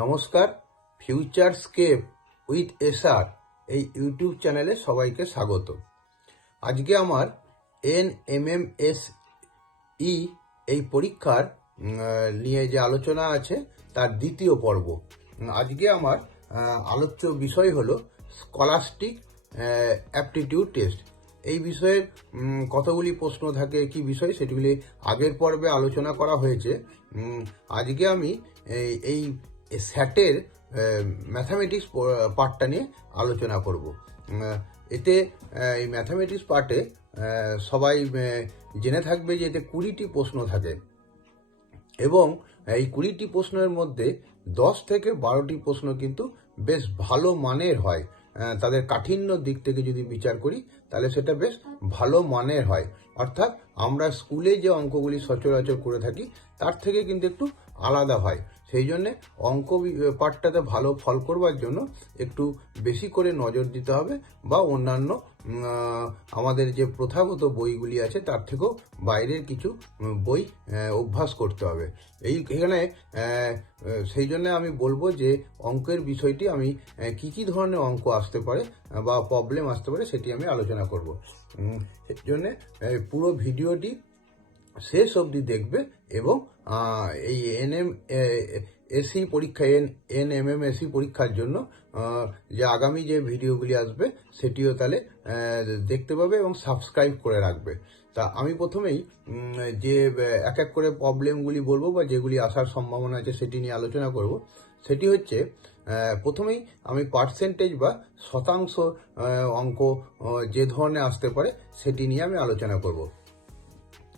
নমস্কার, ফিউচারস্কেপ with SR এই YouTube চ্যানেলে সবাইকে স্বাগত। আজকে আমার NMMSE এই পরীক্ষার নিয়ে যে আলোচনা আছে তার দ্বিতীয় পর্ব। আজকে আমার আলোচ্য বিষয় হলো স্কলাস্টিক অ্যাপটিটিউড টেস্ট। এই বিষয়ের কতগুলি প্রশ্ন থাকে, কি বিষয়, সেটিগুলি আগের পর্বে আলোচনা করা হয়েছে। আজকে আমি এই স্যাটের ম্যাথামেটিক্স পার্টটা নিয়ে আলোচনা করব। এতে এই ম্যাথামেটিক্স পার্টে সবাই জেনে থাকবে যে এতে 20টি প্রশ্ন থাকে এবং এই 20টি প্রশ্নের মধ্যে 10 থেকে 12টি প্রশ্ন কিন্তু বেশ ভালো মানের হয়। তাদের কাঠিন্য দিক থেকে যদি বিচার করি তাহলে সেটা বেশ ভালো মানের হয়, অর্থাৎ আমরা স্কুলে যে অঙ্কগুলি সচরাচর করে থাকি তার থেকে কিন্তু একটু আলাদা হয়। সেই জন্যে অঙ্ক পাঠটাতে ভালো ফল করবার জন্য একটু বেশি করে নজর দিতে হবে, বা অন্যান্য আমাদের যে প্রথাগত বইগুলি আছে তার থেকেও বাইরের কিছু বই অভ্যাস করতে হবে। এখানে সেই জন্য আমি বলবো যে অঙ্কের বিষয়টি আমি কি ধরনের অঙ্ক আসতে পারে বা প্রবলেম আসতে পারে সেটি আমি আলোচনা করব। সেই জন্যে পুরো ভিডিওটি শেষ অবধি দেখবে এবং এই NMMSE পরীক্ষা NMMSE পরীক্ষার জন্য যে আগামী যে ভিডিওগুলি আসবে সেটিও তাহলে দেখতে পাবে এবং সাবস্ক্রাইব করে রাখবে। তা আমি প্রথমেই যে এক এক করে প্রবলেমগুলি বলবো বা যেগুলি আসার সম্ভাবনা আছে সেটি নিয়ে আলোচনা করব। সেটি হচ্ছে, প্রথমেই আমি পার্সেন্টেজ বা শতাংশ অঙ্ক যে ধরনের আসতে পারে সেটি নিয়ে আমি আলোচনা করব।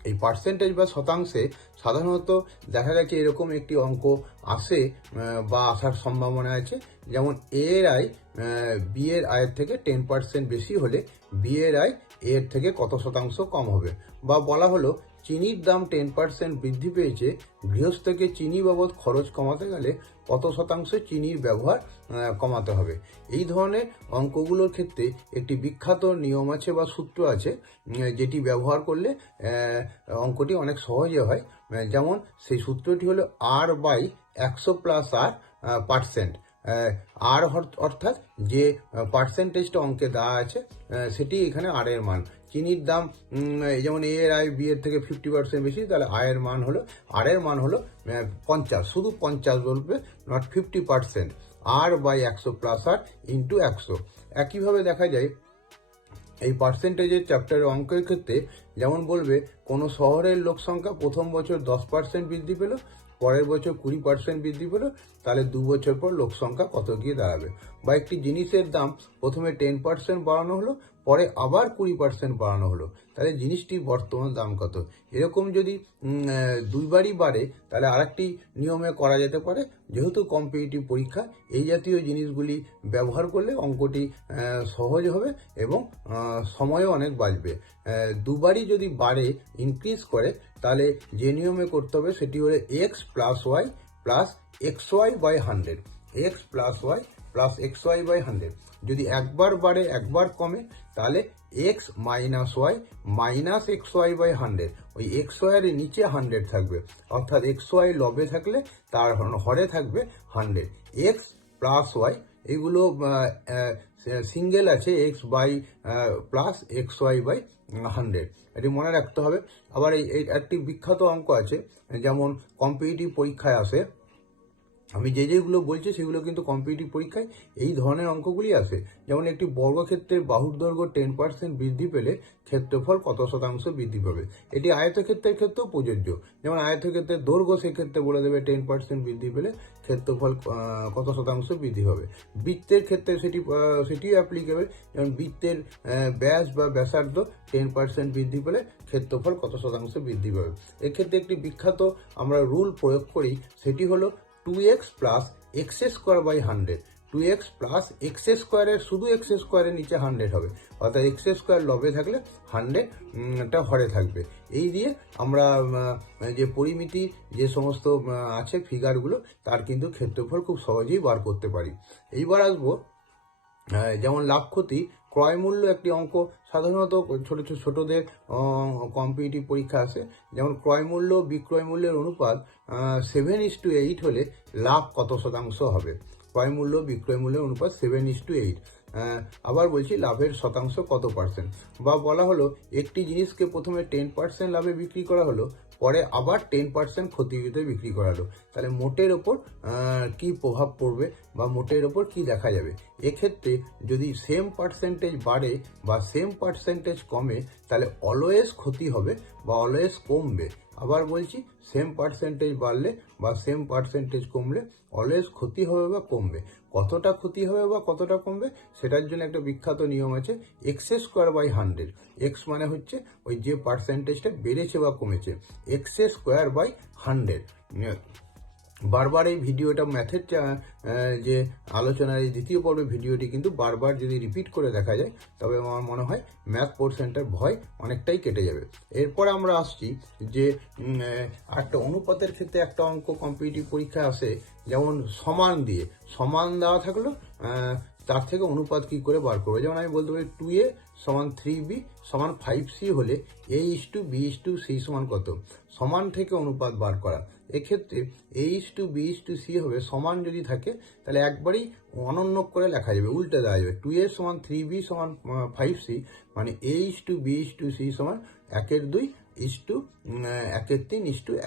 এই পার্সেন্টেজ বা শতাংশে সাধারণত দেখা গেছে এরকম একটি অঙ্ক আসে বা আসার সম্ভাবনা আছে, যেমন এ এর আয় বি এর আয়ের থেকে 10% বেশি হলে বি এর আয় এ এর থেকে কত শতাংশ কম হবে। বা বলা হলো চিনির দাম 10% বৃদ্ধি পেয়েছে, গৃহস্থকে চিনি বাবদ খরচ কমাতে গেলে কত শতাংশ চিনির ব্যবহার কমাতে হবে। এই ধরনের অঙ্কগুলোর ক্ষেত্রে একটি বিখ্যাত নিয়ম আছে বা সূত্র আছে যেটি ব্যবহার করলে অঙ্কটি অনেক সহজে হয়। যেমন সেই সূত্রটি হলো R/100 + R%। আর অর্থাৎ যে পার্সেন্টেজটা অঙ্কে দেওয়া আছে সেটি এখানে আর এর মান। চিনির দাম যেমন এ এর আয় বি এর থেকে 50% বেশি, তাহলে আয়ের মান হলো, আর এর মান হলো 50, শুধু 50 বলবে, নট 50%। R/100 + R × 100। একইভাবে দেখা যায় এই পার্সেন্টেজের চ্যাপ্টারের অঙ্কের ক্ষেত্রে, যেমন বলবে কোনো শহরের লোক সংখ্যা প্রথম বছর 10% বৃদ্ধি পেল, পরের বছর 20% বৃদ্ধি পেল, তাহলে 2 বছর পর লোক সংখ্যা কত গিয়ে দাঁড়াবে। বা একটি জিনিসের দাম প্রথমে 10% বাড়ানো হলো, পরে আবার 20% বাড়ানো হলো, তাহলে জিনিসটির বর্তমান দাম কত। এরকম যদি দুইবারই বাড়ে তাহলে আরেকটি নিয়মে করা যেতে পারে। যেহেতু কম্পিটিটিভ পরীক্ষা, এই জাতীয় জিনিসগুলি ব্যবহার করলে অঙ্কটি সহজ হবে এবং সময়ও অনেক বাঁচবে। দুবারই যদি বাড়ে, ইনক্রিজ করে, তাহলে যে নিয়মে করতে হবে সেটি হলো x + y + xy/100। x + y + xy/100। যদি একবার বাড়ে একবার কমে তাহলে x - y - xy/100। ওই xy এর নিচে 100 থাকবে, অর্থাৎ xy লবে থাকলে তার হরে থাকবে 100। x + y এগুলো সিঙ্গেল আছে, x + xy/100, এটি মনে রাখতে হবে। আবার এই একটি বিখ্যাত অঙ্ক আছে, যেমন কম্পিটিটিভ পরীক্ষায় আসে। আমি যেগুলো বলছি সেগুলো কিন্তু কম্পিটিটিভ পরীক্ষায় এই ধরনের অঙ্কগুলি আসে। যেমন একটি বর্গক্ষেত্রের বাহুর দৈর্ঘ্য 10% বৃদ্ধি পেলে ক্ষেত্রফল কত শতাংশ বৃদ্ধি পাবে। এটি আয়তক্ষেত্রের ক্ষেত্রেও প্রযোজ্য। যেমন আয়তক্ষেত্রের দৈর্ঘ্য সেক্ষেত্রে বলে দেবে 10% বৃদ্ধি পেলে ক্ষেত্রফল কত শতাংশ বৃদ্ধি হবে। বৃত্তের ক্ষেত্রে সেটিও অ্যাপ্লিকেবল। যেমন বৃত্তের ব্যাস বা ব্যাসার্ধ 10% বৃদ্ধি পেলে ক্ষেত্রফল কত শতাংশ বৃদ্ধি পাবে। এক্ষেত্রে একটি বিখ্যাত আমরা রুল প্রয়োগ করি, সেটি হলো 2x + x²/100। 2x + x² এর শুধু x² এর নিচে 100 হবে, অর্থাৎ x² লবে থাকলে 100টা হরে থাকবে। এই দিয়ে আমরা যে পরিমিতি যে সমস্ত আছে ফিগারগুলো তার কিন্তু ক্ষেত্রফল খুব সহজেই বার করতে পারি। এইবার আসবো, যেমন লাভ ক্ষতি ক্রয় মূল্য একটি অঙ্ক সাধারণত ছোটদের কম্পিটিটিভ পরীক্ষা আসে। যেমন ক্রয় মূল্য বিক্রয় মূল্যের অনুপাত 7:8 হলে লাভ কত শতাংশ হবে। ক্রয় মূল্য বিক্রয় মূল্যের অনুপাত 7:8। আবার বলছি লাভের শতাংশ কত পার্সেন্ট। বা বলা হলো একটি জিনিসকে প্রথমে 10% লাভে বিক্রি করা হলো, পরে আবার 10% ক্ষতিতে বিক্রি করা হলো, তাহলে মোটের ওপর কি প্রভাব পড়বে বা মোটের ওপর কি দেখা যাবে। এক্ষেত্রে যদি সেম পার্সেন্টেজ বাড়ে বা সেম পার্সেন্টেজ কমে, তাহলে অলওয়েজ ক্ষতি হবে বা অলওয়েজ কমবে। আবার বলছি সেম পার্সেন্টেজ বাড়লে বা সেম পার্সেন্টেজ কমলে অলওয়েজ ক্ষতি হবে বা কমবে। কতটা ক্ষতি হবে বা কতটা কমবে সেটার জন্য একটা বিখ্যাত নিয়ম আছে, x²/100। এক্স মানে হচ্ছে ওই যে পার্সেন্টেজটা বেড়েছে বা কমেছে, x²/100। বারবার এই ভিডিওটা ম্যাথের যে আলোচনার এই দ্বিতীয় পর্বের ভিডিওটি কিন্তু বারবার যদি রিপিট করে দেখা যায়, তবে আমার মনে হয় ম্যাথ পোর্শনটার ভয় অনেকটাই কেটে যাবে। এরপর আমরা আসছি যে একটা অনুপাতের ক্ষেত্রে একটা অঙ্ক কম্পিটিটিভ পরীক্ষা আসে, যেমন সমান দিয়ে সমান দেওয়া থাকলো, তার থেকে অনুপাত কি করে বার করবো। যেমন আমি বলতে পারি 2a = 3b = 5c হলে a:b:c সমান কত। সমান থেকে অনুপাত বার করা, এক্ষেত্রে a:b:c হবে সমান যদি থাকে তাহলে একবারই অনন্য করে লেখা যাবে, উল্টে দেওয়া যাবে। 2a = 3b = 5c মানে a:b:c সমান 1/2 1/3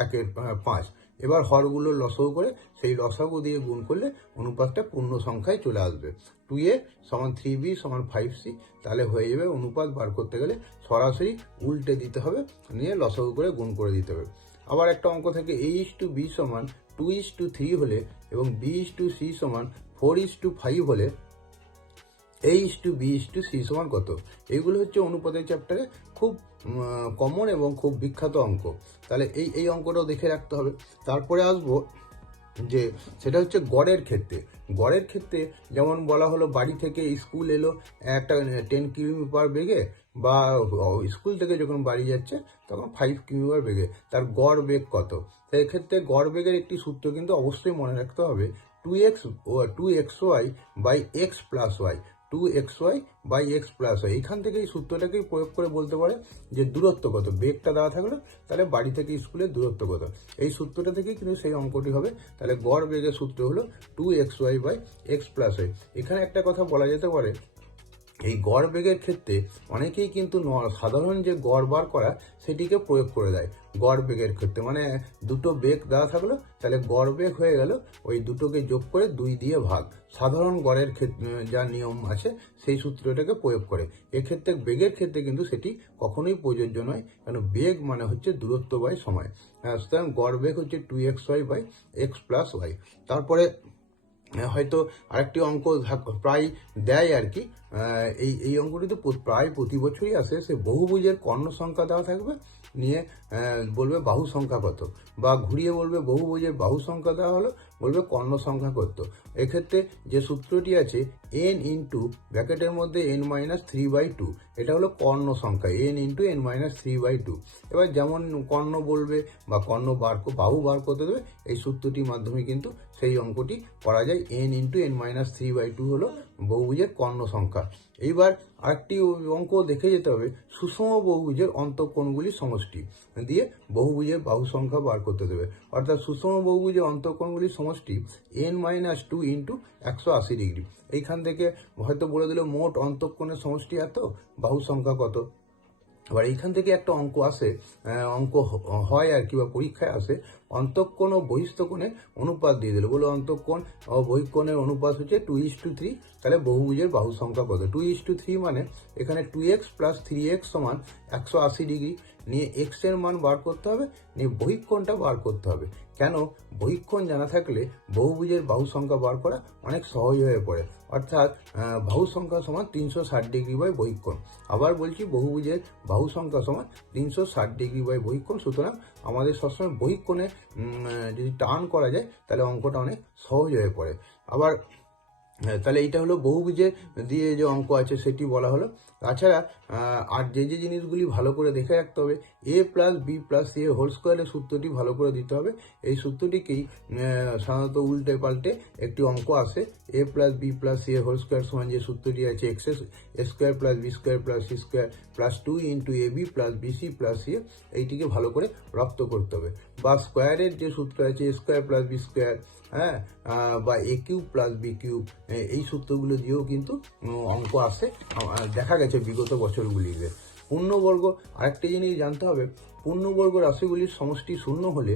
1/5। এবার হরগুলো লসাগু করে সেই লসাগু দিয়ে গুণ করলে অনুপাতটা পূর্ণ সংখ্যায় চলে আসবে। 2a = 3b = 5c, তাহলে হয়ে যাবে। অনুপাত বার করতে গেলে সরাসরি উল্টে দিতে হবে, নিয়ে লসাগু করে গুণ করে দিতে হবে। আবার একটা অঙ্ক থেকে a:b = 2:3 হলে এবং b:c = 4:5 হলে a:b:c সমান কত। এইগুলো হচ্ছে অনুপাতের চ্যাপ্টারে খুব কমন এবং খুব বিখ্যাত অঙ্ক, তাহলে এই অঙ্কটাও দেখে রাখতে হবে। তারপরে আসবো যে সেটা হচ্ছে গড়ের ক্ষেত্রে। গড়ের ক্ষেত্রে যেমন বলা হলো বাড়ি থেকে স্কুল এলো একটা 10 কিমি/h বেগে, বা স্কুল থেকে যখন বাড়ি যাচ্ছে তখন 5 কিমি/h বেগে, তার গড় বেগ কত। সেই ক্ষেত্রে গড় বেগের একটি সূত্র কিন্তু অবশ্যই মনে রাখতে হবে, 2xy/x + y। 2xy/x + y, এখান থেকে এই সূত্রটাকেই প্রয়োগ করে বলতে পারে যে দূরত্ব কত। বেগটা দেওয়া থাকলো, তাহলে বাড়ি থেকে স্কুলের দূরত্ব কত, এই সূত্রটা থেকেই কিন্তু সেই অঙ্কটি হবে। তাহলে গড় বেগের সূত্র হলো 2xy/x + y। এখানে একটা কথা বলা যেতে পারে, এই গড় বেগের ক্ষেত্রে অনেকেই কিন্তু সাধারণ যে গড় বার করা সেটিকে প্রয়োগ করে দেয়। গড় বেগের ক্ষেত্রে মানে দুটো বেগ দেওয়া থাকলো, তাহলে গড় বেগ হয়ে গেল ওই দুটোকে যোগ করে 2 দিয়ে ভাগ। সাধারণ গড়ের ক্ষেত্রে যা নিয়ম আছে সেই সূত্রটাকে প্রয়োগ করে। এক্ষেত্রে বেগের ক্ষেত্রে কিন্তু সেটি কখনোই প্রযোজ্য নয়, কারণ বেগ মানে হচ্ছে দূরত্ব বাই সময়। সুতরাং গড় বেগ হচ্ছে 2xy/x + y। তারপরে হয়তো আরেকটি অঙ্ক প্রায় দেয় আর কি, এই অঙ্কটি তো প্রায় প্রতি বছরই আসে। সে বহুভুজের কর্ণ সংখ্যা দেওয়া থাকবে, নিয়ে বলবে বাহু সংখ্যা কত, বা ঘুরিয়ে বলবে বহুভুজের বাহু সংখ্যা দেওয়া হলো, বলবে কর্ণ সংখ্যা কত। এক্ষেত্রে যে সূত্রটি আছে n × ব্র্যাকেটের মধ্যে n-3/2, এটা হলো কর্ণ সংখ্যা, n × n-3/2। এবার যেমন কর্ণ বলবে বা বাহু বার করতে দেবে, এই সূত্রটির মাধ্যমে কিন্তু সেই অঙ্কটি করা যায়। n × n-3/2 হলো বহুভুজের কর্ণ সংখ্যা। এইবার আরেকটি অঙ্ক দেখে যেতে হবে, সুষম বহুভুজের অন্তঃকোণগুলির সমষ্টি দিয়ে বহুভুজের বাহু সংখ্যা বার করতে দেবে। অর্থাৎ সুষম বহুভুজের অন্তঃকোণগুলির সমষ্টি n-2 × 180 ডিগ্রি। এইখান থেকে হয়তো বলে দিল মোট অন্তঃকোণের সমষ্টি এত, বাহু সংখ্যা কত। এবার এইখান থেকে একটা অঙ্ক আসে, অঙ্ক হয় আর কি, বা পরীক্ষায় আসে, অন্তঃকোণ ও বহিস্থকোণের অনুপাত দিয়ে দিল, বলে অন্তঃকোণ ও বহিঃকোণের অনুপাত হচ্ছে 2:3, তাহলে বহুভুজের বাহু সংখ্যা কত। 2:3 মানে এখানে 2x + 3x = 180 ডিগ্রি, নিয়ে x এর মান বার করতে হবে, নিয়ে বহিঃকোণটা বার করতে হবে। কেন, বহিঃকোণ জানা থাকলে বহুভুজের বাহু সংখ্যা বার করা অনেক সহজ হয়ে পড়ে। অর্থাৎ বাহু সংখ্যা সমান 360 ডিগ্রি বাই বহিঃকোণ। আবার বলছি বহুভুজের বাহু সংখ্যা সমান 360 ডিগ্রি বাই বহিঃকোণ। সুতরাং আমাদের সবসময় বহিঃকোণে যদি টার্ন করা যায় তাহলে অঙ্কটা অনেক সহজ হয়ে পড়ে। আবার হ্যাঁ, তাহলে এইটা হলো বহুভুজের দিয়ে যে অঙ্ক আছে সেটি বলা হলো। তাছাড়া আর যে জিনিসগুলি ভালো করে দেখে রাখতে হবে, A plus B plus C whole স্কোয়ারের সূত্রটি ভালো করে দিতে হবে। এই সূত্রটিকেই সাধারণত উল্টে পাল্টে একটি অঙ্ক আসে, A plus B plus C whole square সমান যে সূত্রটি আছে x square plus B square plus C square plus 2 into A B plus BC plus C, এইটিকে ভালো করে রপ্ত করতে হবে। বা স্কোয়ারের যে সূত্র আছে এ স্কোয়ার প্লাস বি স্কোয়ার, হ্যাঁ, বা এ কিউব প্লাস বি কিউব, এই সূত্রগুলো দিয়েও কিন্তু অঙ্ক আসে, দেখা গেছে বিগত বছরগুলিতে। পূর্ণবর্গ, আরেকটি জিনিস জানতে হবে, পূর্ণবর্গ রাশিগুলির সমষ্টি শূন্য হলে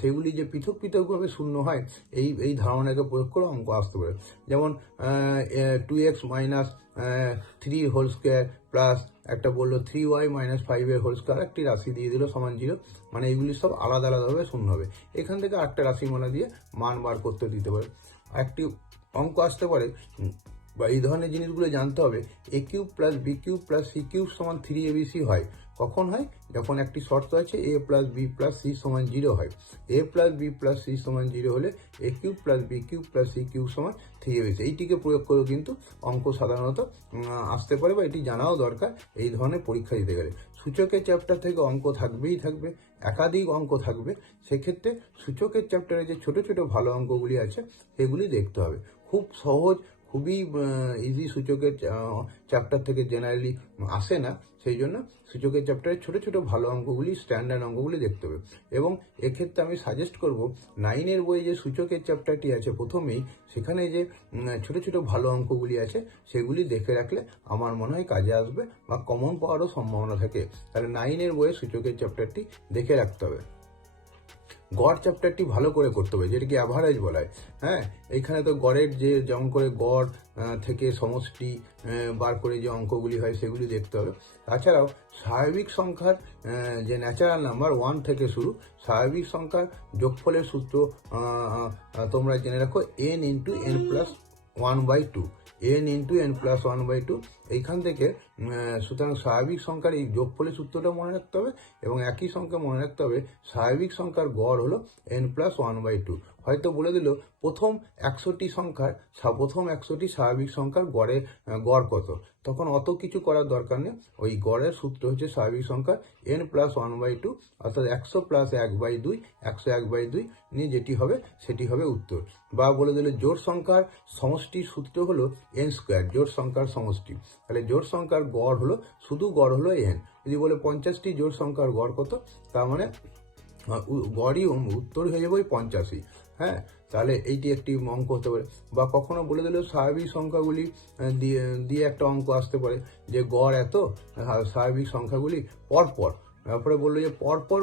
সেগুলি যে পৃথক পৃথকভাবে শূন্য হয়, এই ধারণাকে প্রয়োগ করে অঙ্ক আসতে পারে। যেমন 2x minus 3 whole square plus একটা বললো 3y মাইনাস 5 হোল স্কোয়ার, একটি রাশি দিয়ে দিল সমান 0, মানে এইগুলি সব আলাদা আলাদাভাবে শূন্য হবে। এখান থেকে আরেকটা রাশিমালা দিয়ে মান বার করতে দিতে পারে। আরেকটি অঙ্ক আসতে পারে, বা এই ধরনের জিনিসগুলো জানতে হবে, A cube plus B cube plus C cube সমান 3abc হয়। কখন হয়? যখন একটি শর্ত আছে A plus B plus C সমান 0 হয়। A plus B plus C সমান 0 হলে A cube plus B cube plus C cube সমান 3abc। এইটিকে প্রয়োগ করেও কিন্তু অঙ্ক সাধারণত আসতে পারে, বা এটি জানাও দরকার এই ধরনের পরীক্ষা দিতে গেলে। সূচকের চ্যাপ্টার থেকে অঙ্ক থাকবেই থাকবে, একাধিক অঙ্ক থাকবে। সেক্ষেত্রে সূচকের চ্যাপ্টারে যে ছোট ছোট ভালো অঙ্কগুলি আছে সেগুলি দেখতে হবে। খুব সহজ, খুবই ইজি সূচকের চ্যাপ্টার থেকে জেনারেলি আসে না, সেই জন্য সূচকের চ্যাপ্টারের ছোট ছোট ভালো অঙ্কগুলি, স্ট্যান্ডার্ড অঙ্কগুলি দেখতে হবে। এবং এক্ষেত্রে আমি সাজেস্ট করব, 9-এর বইয়ে যে সূচকের চ্যাপ্টারটি আছে প্রথমেই, সেখানে যে ছোট ছোট ভালো অঙ্কগুলি আছে সেগুলি দেখে রাখলে আমার মনে হয় কাজে আসবে, বা কমন পাওয়ারও সম্ভাবনা থাকে। তাহলে 9-এর বইয়ে সূচকের চ্যাপ্টারটি দেখে রাখতে হবে। গড় চ্যাপ্টারটি ভালো করে করতে হবে, যেটাকে অ্যাভারেজ বলা হয়। হ্যাঁ, এখানে তো গড়ের যে যেমন করে গড় থেকে সমষ্টি বার করে যে অঙ্কগুলি হয় সেগুলি দেখতে হবে। তাছাড়াও স্বাভাবিক সংখ্যার যে ন্যাচারাল নাম্বার 1 থেকে শুরু, স্বাভাবিক সংখ্যার যোগফলের সূত্র তোমরা জেনে রাখো, n into n plus 1/2, n into n plus 1/2। এইখান থেকে সুতরাং স্বাভাবিক সংখ্যার এই যোগফলের সূত্রটা মনে রাখতে হবে, এবং একই সংখ্যা মনে রাখতে হবে স্বাভাবিক সংখ্যার গড় হলো n প্লাস 1/2। হয়তো বলে দিল প্রথম 100টি সংখ্যার, প্রথম 100টি স্বাভাবিক সংখ্যার গড় কত, তখন অত কিছু করার দরকার নেই। ওই গড়ের সূত্র হচ্ছে স্বাভাবিক সংখ্যা n প্লাস 1/2, অর্থাৎ 100 প্লাস 1/2, 101/2 নিয়ে যেটি হবে সেটি হবে উত্তর। বা বলে দিলে জোড় সংখ্যার সমষ্টির সূত্র হলো n স্কোয়ার, জোড় সংখ্যার সমষ্টি। তাহলে জোড় সংখ্যার গড় হলো, শুধু গড় হলো n। যদি বলে 50টি জোড় সংখ্যার গড় কত, তার মানে গড়ই উত্তর হয়ে যাবে ওই 85। হ্যাঁ, তাহলে এইটি একটি অঙ্ক হতে পারে। বা কখনো বলে দিল স্বাভাবিক সংখ্যাগুলি দিয়ে একটা অঙ্ক আসতে পারে, যে গড় এত, স্বাভাবিক সংখ্যাগুলি পরপর, তারপরে বললো যে পরপর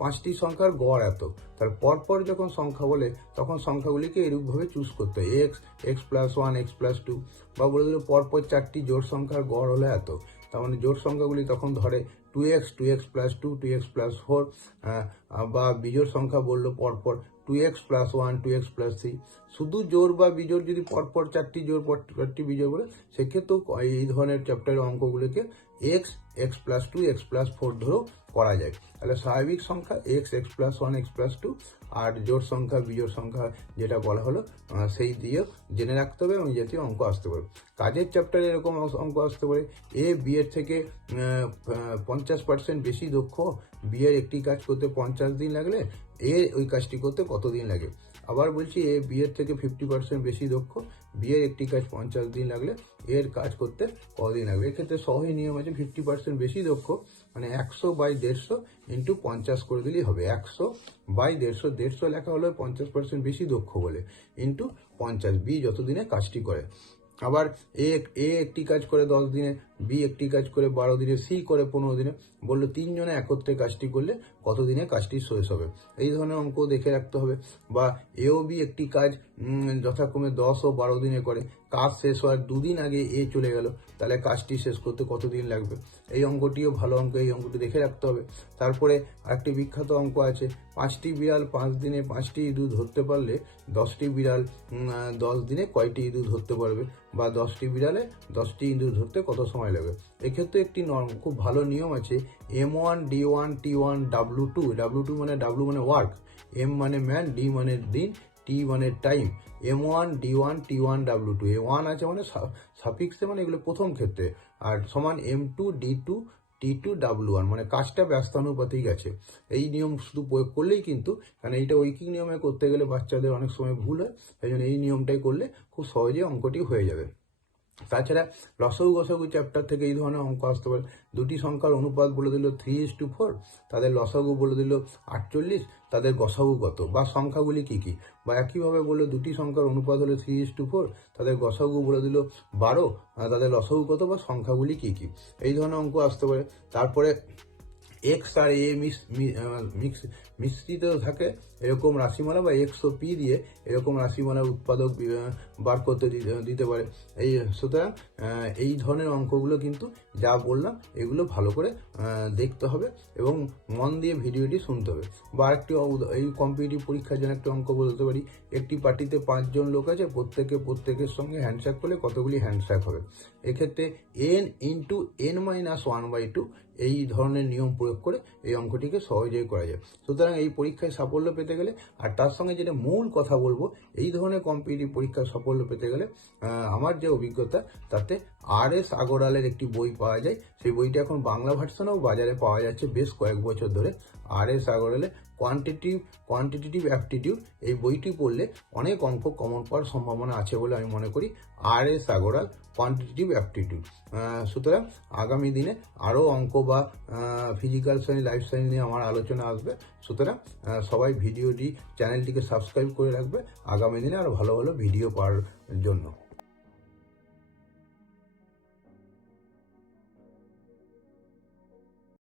5টি সংখ্যার গড় এত। তাহলে পরপর যখন সংখ্যা বলে তখন সংখ্যাগুলিকে এরূপভাবে চুজ করতে হয়, x প্লাস 1, x প্লাস 2। বা বলে দিল পরপর 4টি জোড় সংখ্যার গড় হলো এত, তার মানে জোড় সংখ্যাগুলি তখন ধরে 2x প্লাস 2, 2x প্লাস 4। বা বিজোড় সংখ্যা বললো পরপর 2x প্লাস 1, 2x প্লাস 3। শুধু জোড় বা বিজোড় যদি পরপর 4টি জোড় 4টি বিজোড় বলে, সেক্ষেত্রেও এই ধরনের চ্যাপ্টারের অঙ্কগুলিকে x প্লাস 2, x প্লাস 4 ধরেও করা যায়। তাহলে স্বাভাবিক সংখ্যা x প্লাস 1, x প্লাস 2, আর জোড় সংখ্যা বিজোড় সংখ্যা যেটা বলা হলো সেই দিয়ে জেনে রাখতে হবে, এবং জাতীয় অঙ্ক আসতে পারে। কাজের চ্যাপ্টারে এরকম অঙ্ক আসতে পারে, এ বি এর থেকে 50% বেশি দক্ষ, বি এর একটি কাজ করতে 50 দিন লাগলে এ ওই কাজটি করতে কত দিন লাগে। আবার বলছি, এ বি এর থেকে 50% বেশি দক্ষ, বি এর একটি কাজ 50 দিন লাগলে এর কাজ করতে কতদিন লাগবে। এক্ষেত্রে সহজ নিয়ম আছে, 50% বেশি দক্ষ মানে 100/150 ইন্টু 50 করে দিলেই হবে। 100/150, 150 লেখা হলো 50% বেশি দক্ষ বলে, ইন্টু 50, বি যত দিনে কাজটি করে। আবার এ একটি কাজ করে 10 দিনে, বি একটি কাজ করে 12 দিনে, সি করে 15 দিনে। বললো 3 জনে একত্রে কাজটি করলে কত দিনে কাজটি শেষ হবে। এই ধরনের অঙ্ক দেখে রাখতে হবে। বা এ ও বি একটি কাজ যথাক্রমে 10 ও 12 দিনে করে, কাজ শেষ হওয়ার 2 দিন আগে এ চলে গেল, তাহলে কাজটি শেষ করতে কত দিন লাগবে। এই অঙ্কটিও ভালো অঙ্ক, এই অঙ্কটি দেখে রাখতে হবে। তারপরে আরেকটি বিখ্যাত অঙ্ক আছে, 5টি বিড়াল 5 দিনে 5টি ইঁদুর ধরতে পারলে 10টি বিড়াল 10 দিনে কয়টি ইঁদুর ধরতে পারবে, বা 10টি বিড়ালে 10টি ইঁদুর ধরতে কত সময় লাগবে। এক্ষেত্রে একটি খুব ভালো নিয়ম আছে, M1 D1 T1 W2 মানে W মানে ওয়ার্ক, M মানে ম্যান, D মানে দিন, T1 এর time, M1 D1 T1 W2, A1 আছে মানে সাফিক্সে মানে এগুলো প্রথম ক্ষেত্রে, আর সমান M2 D2 T2 W1 মানে কাজটা ব্যস্তানুপাতিক আছে। এই নিয়ম শুধু প্রয়োগ করলেই কিন্তু, কারণ এইটা ঐকিক নিয়মে করতে গেলে বাচ্চাদের অনেক সময় ভুল হয়, এই জন্য এই নিয়মটাই করলে খুব সহজে অঙ্কটি হয়ে যাবে। তাছাড়া লসাগু গসাগু চ্যাপ্টার থেকে এই ধরনের অঙ্ক আসতে পারে। দুটি সংখ্যার অনুপাত বলে দিল 3:4, তাদের লসাগু বলে দিল 48, তাদের গসাগু কত বা সংখ্যাগুলি কি কি। বা একইভাবে বললো দুটি সংখ্যার অনুপাত হলো 3:4, তাদের গসাগু বলে দিল 12, তাদের লসাগু কত বা সংখ্যাগুলি কি কি। এই ধরনের অঙ্ক আসতে পারে। তারপরে এক্স আর এ মিশ্রিত থাকে এরকম রাশিমালা, বা এক্স ও পি দিয়ে এরকম রাশিমালার উৎপাদক বার করতে দিতে পারে। এই সুতরাং এই ধরনের অঙ্কগুলো কিন্তু যা বললাম এগুলো ভালো করে দেখতে হবে এবং মন দিয়ে ভিডিওটি শুনতে হবে। বা একটি এই কম্পিটিটিভ পরীক্ষার জন্য একটা অঙ্ক বলতে পারি, একটি পার্টিতে 5 জন লোক আছে, প্রত্যেকের সঙ্গে হ্যান্ডশেক করলে কতগুলি হ্যান্ডশেক হবে। এক্ষেত্রে n × n-1/2 এই ধরনের নিয়ম প্রয়োগ করে এই অঙ্কটিকে সহজেই করা যায়। সুতরাং এই পরীক্ষায় সাফল্য পেতে গেলে, আর তার সঙ্গে যেটা মূল কথা বলবো, এই ধরনের কম্পিটিটিভ পরীক্ষায় সাফল্য পেতে গেলে আমার যে অভিজ্ঞতা তাতে RS আগরওয়ালের একটি বই পাওয়া যায়। সেই বইটা এখন বাংলা ভার্সনেও বাজারে পাওয়া যাচ্ছে বেশ কয়েক বছর ধরে। RS আগরওয়ালের কোয়ান্টিটেটিভ অ্যাপটিটিউড, এই বইটি পড়লে অনেক অঙ্ক কমন পাওয়ার সম্ভাবনা আছে বলে আমি মনে করি। RS Agarwal quantitative aptitude. সুতরাং আগামী দিনে আরও অঙ্ক বা ফিজিক্যাল সায়েন্স, লাইফ সায়েন্স নিয়ে আমার আলোচনা আসবে। সুতরাং সবাই চ্যানেলটিকে সাবস্ক্রাইব করে রাখবে আগামী দিনে আরও ভালো ভালো ভিডিও পাওয়ার জন্য।